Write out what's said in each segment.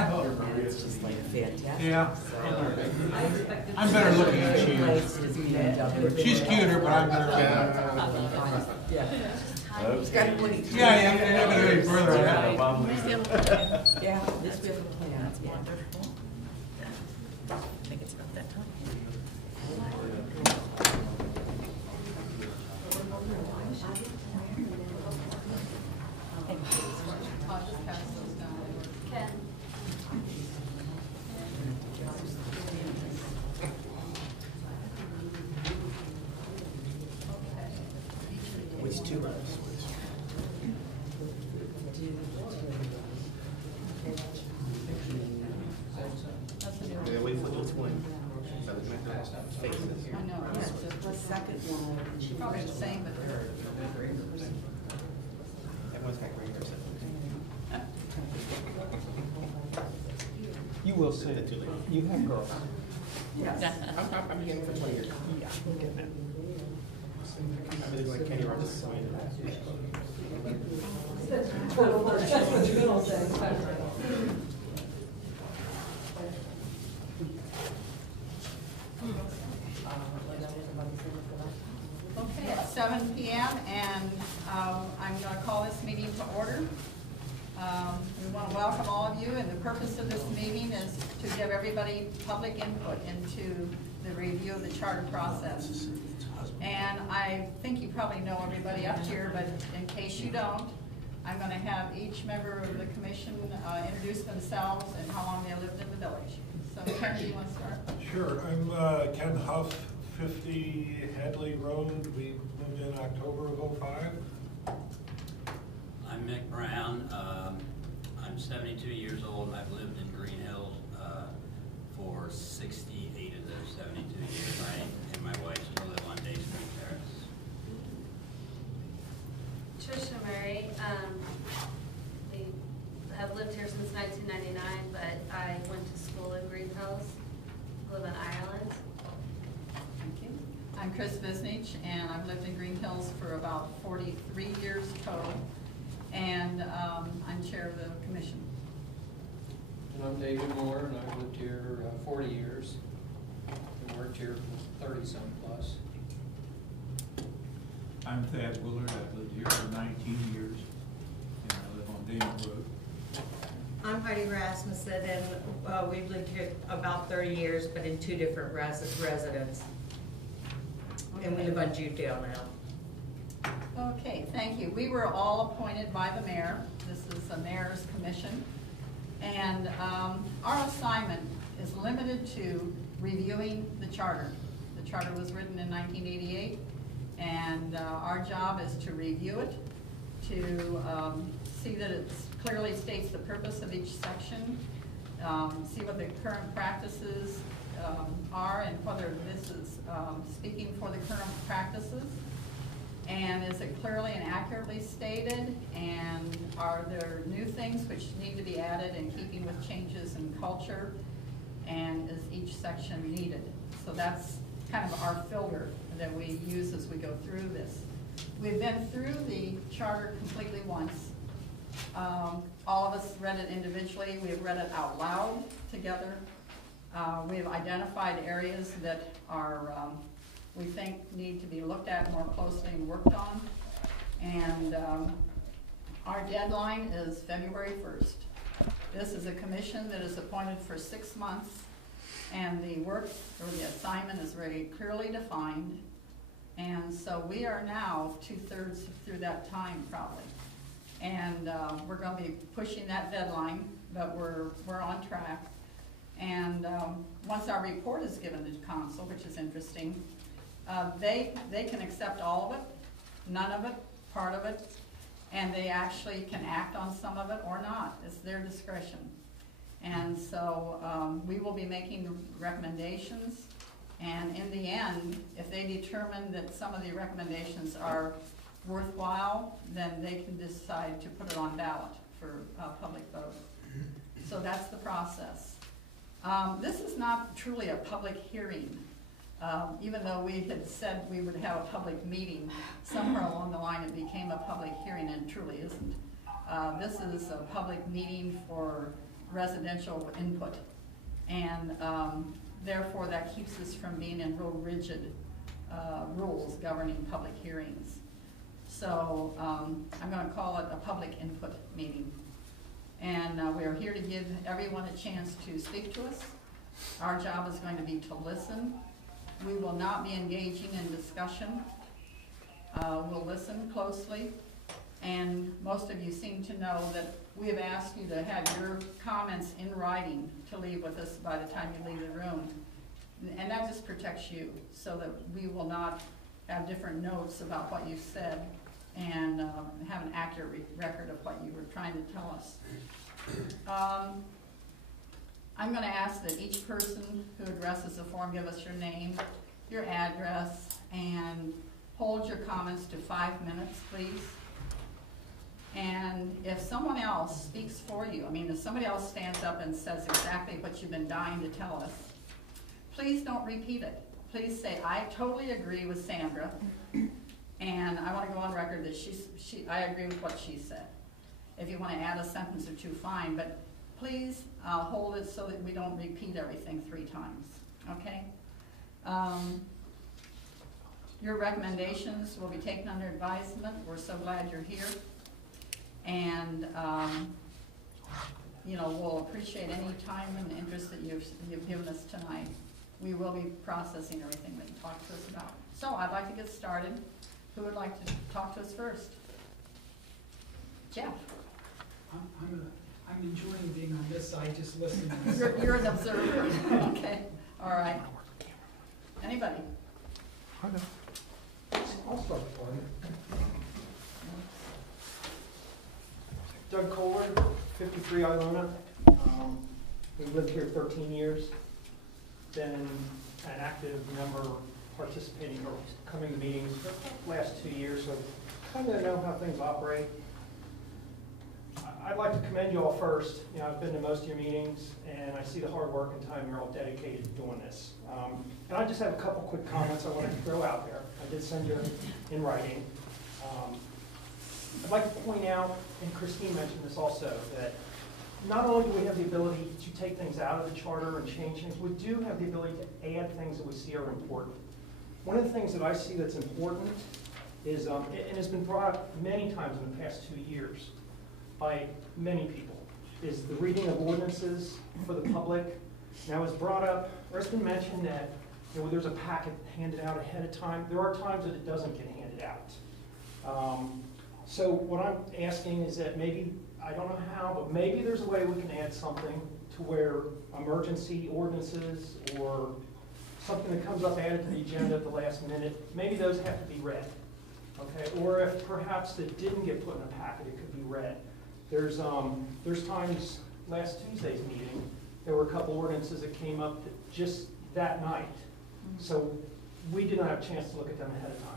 What? And it's just like fantastic. Yeah. So, I expected I'm better looking at you. She's cuter, but I'm better looking. Yeah. Okay. Yeah, I'm gonna go any further on that. Yeah, this we have a plan. Yeah. I think it's about that time. I'll just pass those down. Ken. Which two? That's the new Yeah, one. wait for this one. So the faces. I know, Yeah, it's the second one. probably the same, but they're. Everyone's got gray hair. You will see. You have girls. Yes. I'm beginning for 20 years. Yeah. I'm really like Kenny Rogers. That's what you're gonna say. Okay, it's 7 p.m. and I'm going to call this meeting to order. We want to welcome all of you, and the purpose of this meeting is to give everybody public input into the review of the charter process. And I think you probably know everybody up here, but in case you don't, I'm going to have each member of the commission introduce themselves and how long they lived in the village. So Ken, do you want to start? Sure, I'm Ken Huff, 50 Hadley Road. We moved in October of '05. I'm Mick Brown. I'm 72 years old. I've lived in Greenhills for 68 of those 72 years. I and my wife still live on Day Street Terrace. Trisha Murray. We have lived here since 1999, but I went to school in Greenhills. Live in Ireland. Thank you. I'm Chris Visnich, and I've lived in Greenhills for about 43 years total, and I'm chair of the commission. And I'm David Moore, and I've lived here 40 years and worked here for 30-some plus. I'm Thad Willard. I've lived here for 19 years, and I live on Dam Road. I'm Heidi Rasmussen, and we've lived here about 30 years, but in two different residents. And we live on Judedale now. Okay, thank you. We were all appointed by the mayor. This is a mayor's commission. And our assignment is limited to reviewing the charter. The charter was written in 1988, and our job is to review it, to see that it clearly states the purpose of each section, see what the current practices are and whether this is speaking for the current practices, and is it clearly and accurately stated, and are there new things which need to be added in keeping with changes in culture, and is each section needed? So that's kind of our filter that we use as we go through this. We've been through the charter completely once. All of us read it individually. We have read it out loud together. We have identified areas that are, we think need to be looked at more closely and worked on. And our deadline is February 1st. This is a commission that is appointed for 6 months, and the work or the assignment is very clearly defined. And so we are now 2/3 through that time probably. And we're going to be pushing that deadline, but we're on track. And once our report is given to council, which is interesting, they can accept all of it, none of it, part of it, and they actually can act on some of it or not. It's their discretion. And so we will be making recommendations, and in the end, if they determine that some of the recommendations are worthwhile, then they can decide to put it on ballot for a public vote. So that's the process. This is not truly a public hearing. Even though we had said we would have a public meeting, somewhere along the line it became a public hearing, and it truly isn't. This is a public meeting for residential input. And therefore, that keeps us from being in real rigid rules governing public hearings. So I'm going to call it a public input meeting. And we are here to give everyone a chance to speak to us. Our job is going to be to listen. We will not be engaging in discussion. We'll listen closely. And most of you seem to know that we have asked you to have your comments in writing to leave with us by the time you leave the room. And that just protects you, so that we will not have different notes about what you've said and have an accurate record of what you were trying to tell us. I'm going to ask that each person who addresses the forum give us your name, your address, and hold your comments to 5 minutes, please. And if someone else speaks for you, I mean, if somebody else stands up and says exactly what you've been dying to tell us, please don't repeat it. Please say, I totally agree with Sandra, and I want to go on record that I agree with what she said. If you want to add a sentence or two, fine, but please hold it so that we don't repeat everything 3 times, okay? Your recommendations will be taken under advisement. We're so glad you're here. And, you know, we'll appreciate any time and interest that you've given us tonight. We will be processing everything that you talked to us about. So I'd like to get started. Who would like to talk to us first? Jeff. I'm enjoying being on this side, just listening. You're an observer. Okay. All right. Anybody? I'll start for you. Doug Kohler, 53 Ilona. We've lived here 13 years. Been an active member participating or coming to meetings for the last 2 years, so kind of know how things operate. I'd like to commend you all first. You know, I've been to most of your meetings, and I see the hard work and time you're all dedicated to doing this. And I just have a couple quick comments I wanted to throw out there. I did send you in writing. I'd like to point out, and Christine mentioned this also, that not only do we have the ability to take things out of the charter and change things, we do have the ability to add things that we see are important. One of the things that I see that's important is, and has been brought up many times in the past 2 years by many people, is the reading of ordinances for the public. Now, it's brought up, or it's been mentioned that, you know, there's a packet handed out ahead of time. There are times that it doesn't get handed out. So what I'm asking is that maybe, I don't know how, but maybe there's a way we can add something to where emergency ordinances or something that comes up added to the agenda at the last minute, maybe those have to be read, okay? Or if perhaps that didn't get put in a packet, it could be read. There's times, last Tuesday's meeting, there were a couple ordinances that came up just that night. So we did not have a chance to look at them ahead of time.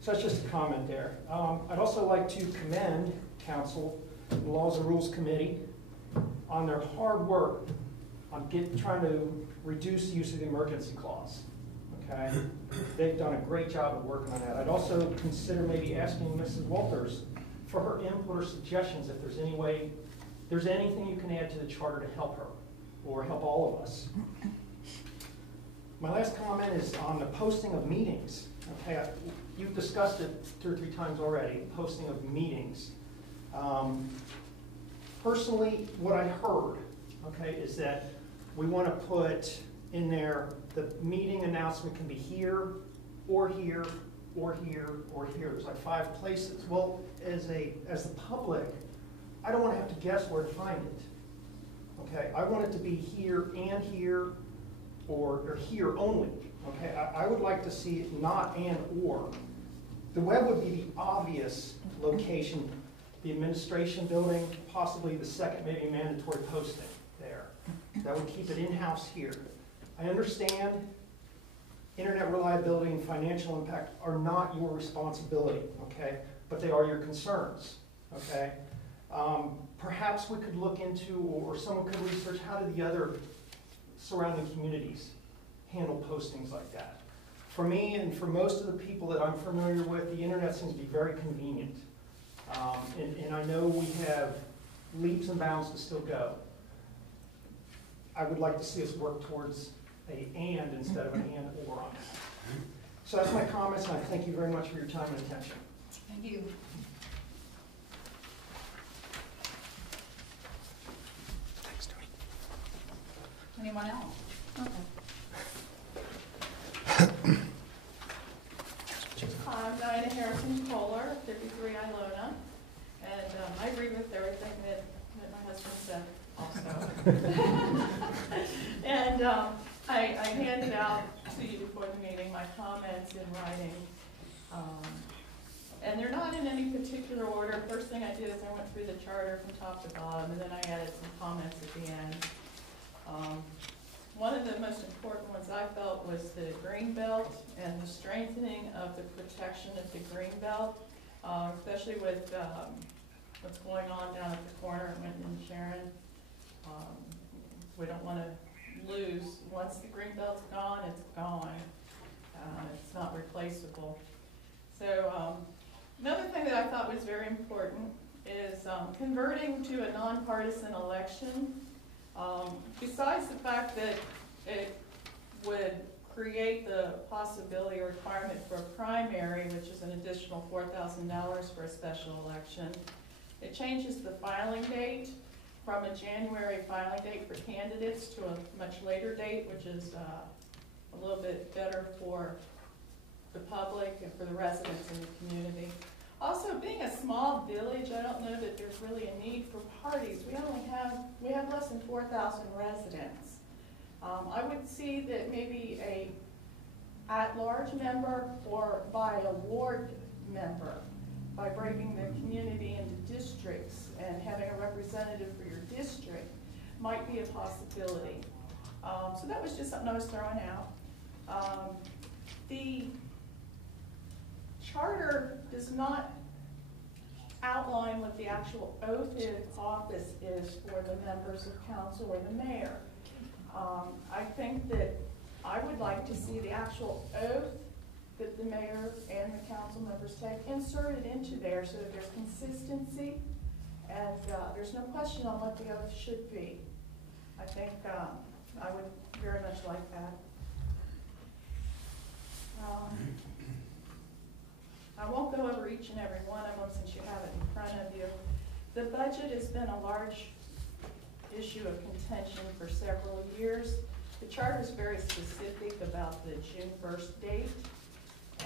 So that's just a comment there. I'd also like to commend Council, the Laws and Rules Committee, on their hard work on trying to reduce the use of the emergency clause. Okay, they've done a great job of working on that. I'd also consider maybe asking Mrs. Walters for her input or suggestions if there's any way, there's anything you can add to the charter to help her or help all of us. My last comment is on the posting of meetings. Okay, you've discussed it 2 or 3 times already, posting of meetings. Personally, what I heard, okay, is that we want to put in there the meeting announcement can be here, or here, or here, or here. There's like 5 places. Well, as the public, I don't want to have to guess where to find it. Okay, I want it to be here and here, or here only. Okay, I would like to see it not and or. The web would be the obvious location, the administration building, possibly the second maybe mandatory posting there. That would keep it in-house here. I understand internet reliability and financial impact are not your responsibility, okay? But they are your concerns, okay? Perhaps we could look into, or someone could research, how do the other surrounding communities handle postings like that? For me and for most of the people that I'm familiar with, the internet seems to be very convenient. And I know we have leaps and bounds to still go. I would like to see us work towards a and instead of an and or on that. So that's my comments, and I thank you very much for your time and attention. Thank you. Thanks, Tony. Anyone else? Hi, I'm Diana Harrison Kohler, 53 Ilona, and I agree with everything that my husband said also. And I handed out to you before the meeting my comments in writing, and they're not in any particular order. First thing I did is I went through the charter from top to bottom, and then I added some comments at the end. One of the most important ones I felt was the green belt and the strengthening of the protection of the green belt, especially with what's going on down at the corner at Winton and Sharon. We don't want to lose. Once the green belt's gone, it's gone. It's not replaceable. So another thing that I thought was very important is converting to a nonpartisan election. Besides the fact that it would create the possibility or requirement for a primary, which is an additional $4,000 for a special election, it changes the filing date from a January filing date for candidates to a much later date, which is a little bit better for the public and for the residents in the community. Also, being a small village, I don't know that there's really a need for parties. We have less than 4,000 residents. I would see that maybe a at-large member or by a ward member, by breaking the community into districts and having a representative for your district might be a possibility. So that was just something I was throwing out. The charter does not outline what the actual oath of office is for the members of council or the mayor. I think that I would like to see the actual oath that the mayor and the council members take inserted into there so that there's consistency and there's no question on what the oath should be. I think I would very much like that. I won't go over each and every one of them since you have it in front of you. The budget has been a large issue of contention for several years. The charter is very specific about the June 1st date,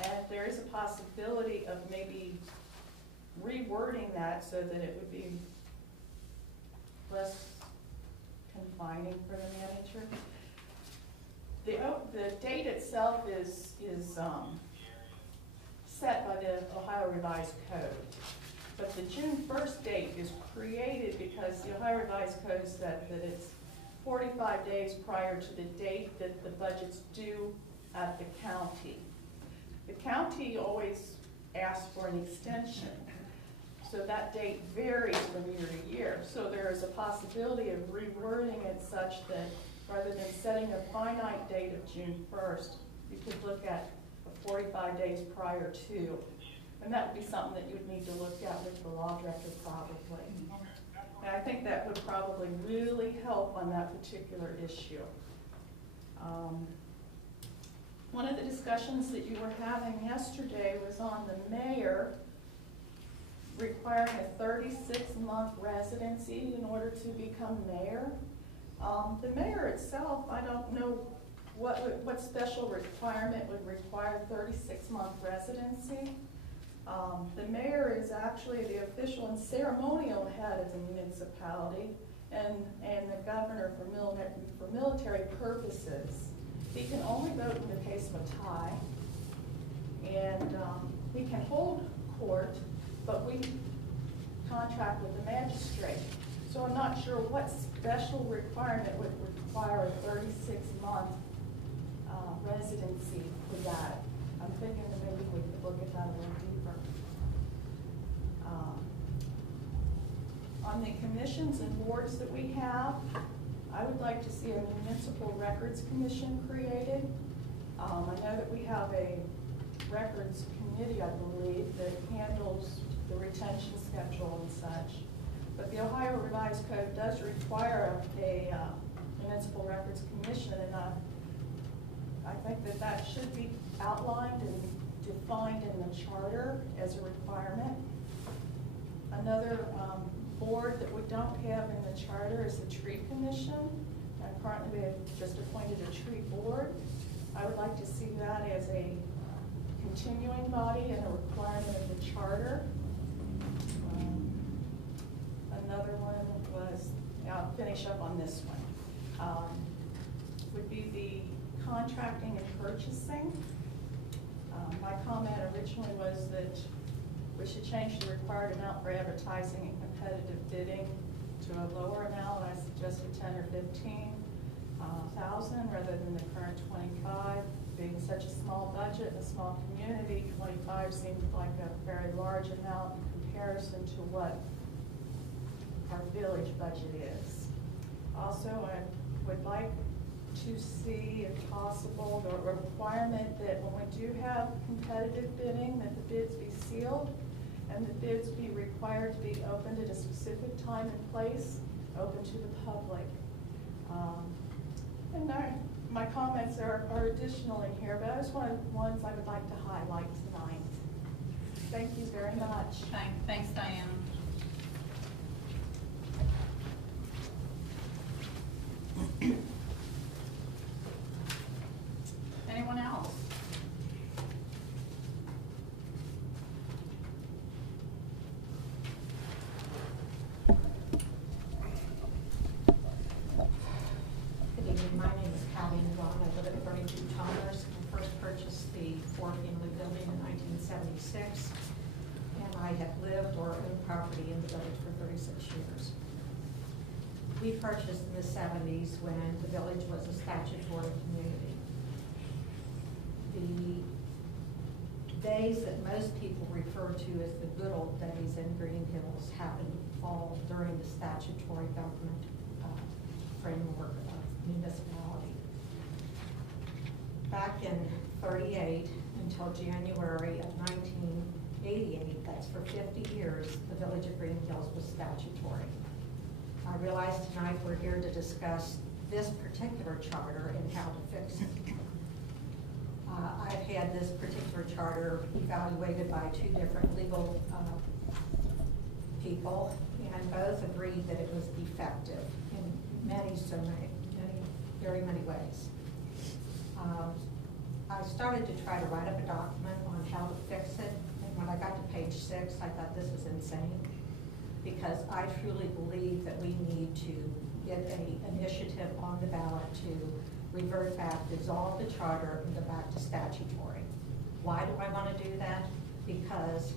and there is a possibility of maybe rewording that so that it would be less confining for the manager. The date itself is set by the Ohio Revised Code. But the June 1st date is created because the Ohio Revised Code said that it's 45 days prior to the date that the budget's due at the county. The county always asks for an extension, so that date varies from year to year. So there is a possibility of rewording it such that rather than setting a finite date of June 1st, you could look at 45 days prior to. And that would be something that you would need to look at with the law director probably. And I think that would probably really help on that particular issue. One of the discussions that you were having yesterday was on the mayor requiring a 36-month residency in order to become mayor. The mayor itself, I don't know what special requirement would require 36-month residency. The mayor is actually the official and ceremonial head of the municipality and the governor for military purposes. He can only vote in the case of a tie, and he can hold court, but we contract with the magistrate. So I'm not sure what special requirement would require a 36-month residency for that. I'm thinking that maybe we could look at that a little deeper. On the commissions and boards that we have, I would like to see a municipal records commission created. I know that we have a records committee, I believe, that handles the retention schedule and such. But the Ohio Revised Code does require an Municipal Records Commission, and I think that that should be outlined and defined in the charter as a requirement. Another board that we don't have in the charter is the Tree Commission. And currently we have just appointed a tree board. I would like to see that as a continuing body and a requirement of the charter. Another one was, I'll finish up on this one, would be the contracting and purchasing. My comment originally was that we should change the required amount for advertising and competitive bidding to a lower amount. I suggested 10 or 15,000 rather than the current 25. Being such a small budget, a small community, 25 seemed like a very large amount in comparison to what our village budget is. Also, I would like to see, if possible, the requirement that when we do have competitive bidding, that the bids be sealed and the bids be required to be opened at a specific time and place, open to the public. And my comments are additional in here, but I just wanted ones I would like to highlight tonight. Thank you very much. Thanks, Diana. Anyone else? Good evening, my name is Patty Vaughn. I live at 32 Chalmers. I first purchased the four-family building in 1976, and I have lived or owned property in the village for 36 years. We purchased in the 70s when the village was a statutory community. The days that most people refer to as the good old days in Greenhills happened to fall during the statutory government framework of municipality. Back in '38 until January of 1988, that's for 50 years, the village of Greenhills was statutory. I realize tonight we're here to discuss this particular charter and how to fix it. I've had this particular charter evaluated by two different legal people, and both agreed that it was defective in very many ways. I started to try to write up a document on how to fix it, and when I got to page 6, I thought this is insane, because I truly believe that we need to get an initiative on the ballot to revert back, dissolve the charter, and go back to statutory. Why do I want to do that? Because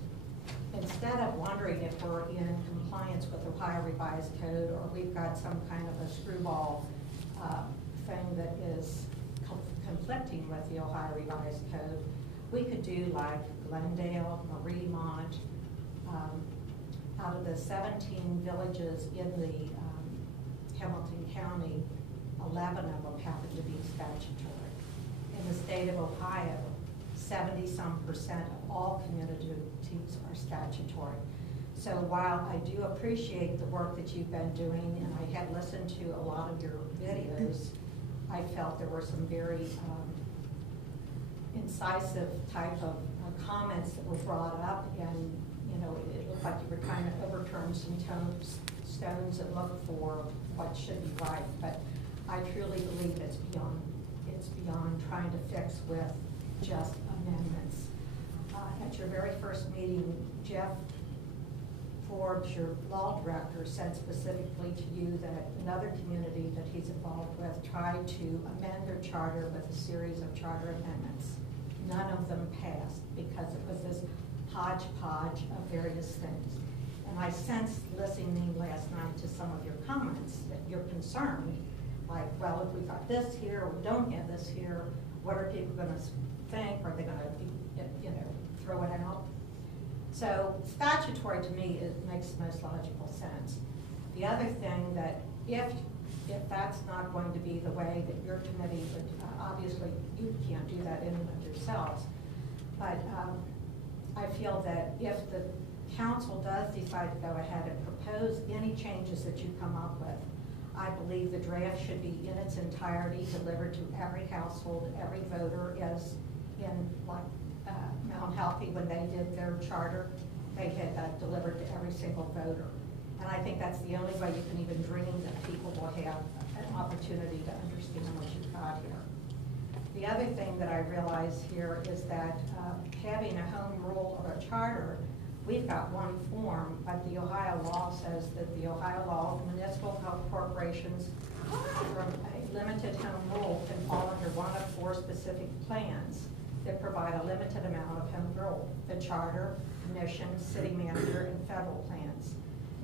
instead of wondering if we're in compliance with Ohio Revised Code, or we've got some kind of a screwball thing that is conflicting with the Ohio Revised Code, we could do like Glendale, Mariemont. Out of the 17 villages in the Hamilton County, 11 of them happen to be statutory. In the state of Ohio, 70-some% of all communities are statutory. So while I do appreciate the work that you've been doing, and I had listened to a lot of your videos, I felt there were some very incisive type of comments that were brought up, and it looked like you were trying to overturn some stones and look for what should be right. But I truly believe it's beyond trying to fix with just amendments. At your very first meeting, Jeff Forbes, your law director, said specifically to you that another community that he's involved with tried to amend their charter with a series of charter amendments. None of them passed because it was this hodgepodge of various things. And I sensed listening last night to some of your comments that you're concerned, like, well, if we got this here, or we don't have this here, what are people going to think? Are they going to, throw it out? So statutory to me, it makes the most logical sense. The other thing that if that's not going to be the way that your committee would, obviously you can't do that in and of yourselves, but I feel that if the council does decide to go ahead and propose any changes that you come up with, I believe the draft should be in its entirety delivered to every household, every voter, as in like Mount Healthy, when they did their charter, they had that delivered to every single voter. And I think that's the only way you can even dream that people will have an opportunity to understand what you've got here. The other thing that I realize here is that having a home rule or a charter, we've got one form, but the Ohio law says that the Ohio law of municipal corporations from a limited home rule can fall under one of 4 specific plans that provide a limited amount of home rule: the charter, commission, city manager, and federal plans.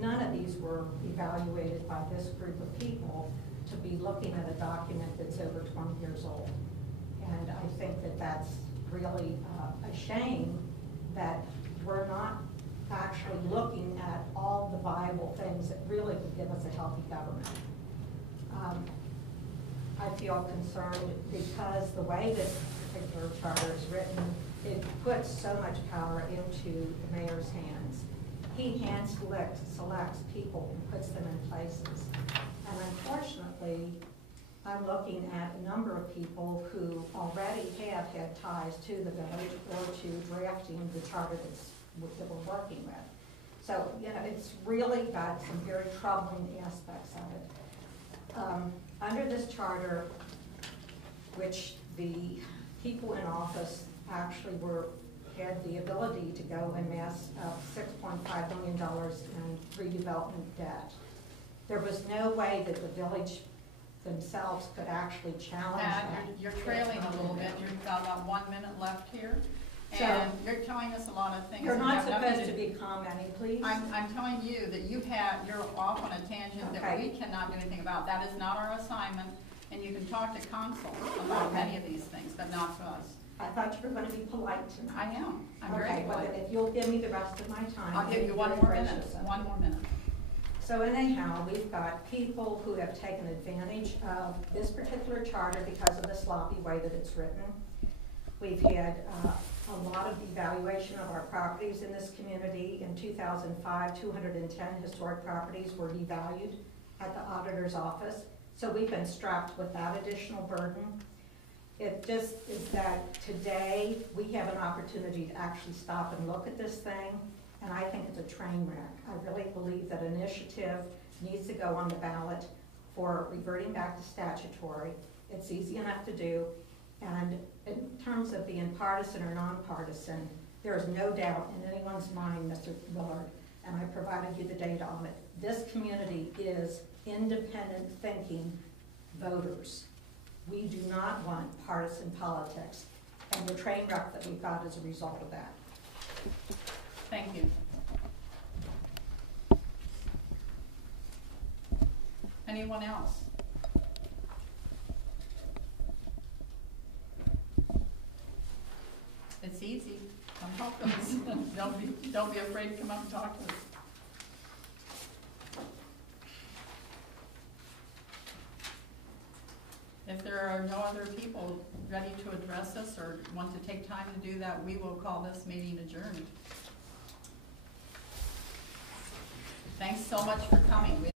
None of these were evaluated by this group of people to be looking at a document that's over 20 years old. And I think that that's really a shame that we're not actually looking at all the viable things that really would give us a healthy government. I feel concerned because the way this particular charter is written, it puts so much power into the mayor's hands. He hand selects people and puts them in places. And unfortunately, I'm looking at a number of people who already have had ties to the village or to drafting the charter that we're working with. So, you know, it's really got some very troubling aspects of it. Under this charter, which the people in office actually had the ability to go and mass up $6.5 million in redevelopment debt. There was no way that the village themselves could actually challenge that. You're trailing a little bit. You've got about 1 minute left here. So, and you're telling us a lot of things. You're not that have nothing supposed to be commenting, please. I'm telling you that you're off on a tangent that we cannot do anything about. That is not our assignment, and you can talk to council about many of these things, but not to us. I thought you were going to be polite tonight. I am. I'm very Okay, well polite. then if you'll give me the rest of my time. I'll give you I'll one be more very minute. gracious of it. 1 more minute. So anyhow, we've got people who have taken advantage of this particular charter because of the sloppy way that it's written. We've had a lot of evaluation of our properties in this community. In 2005, 210 historic properties were devalued at the auditor's office. So we've been strapped with that additional burden. It just is that today we have an opportunity to actually stop and look at this thing, and I think it's a train wreck. I really believe that initiative needs to go on the ballot for reverting back to statutory. It's easy enough to do, and in terms of being partisan or nonpartisan, there is no doubt in anyone's mind, Mr. Willard, and I provided you the data on it. This community is independent thinking voters. We do not want partisan politics, and the train wreck that we've got as a result of that. Thank you. Anyone else? It's easy. Come talk to us. Don't be afraid to come up and talk to us. If there are no other people ready to address us or want to take time to do that, we will call this meeting adjourned. Thanks so much for coming.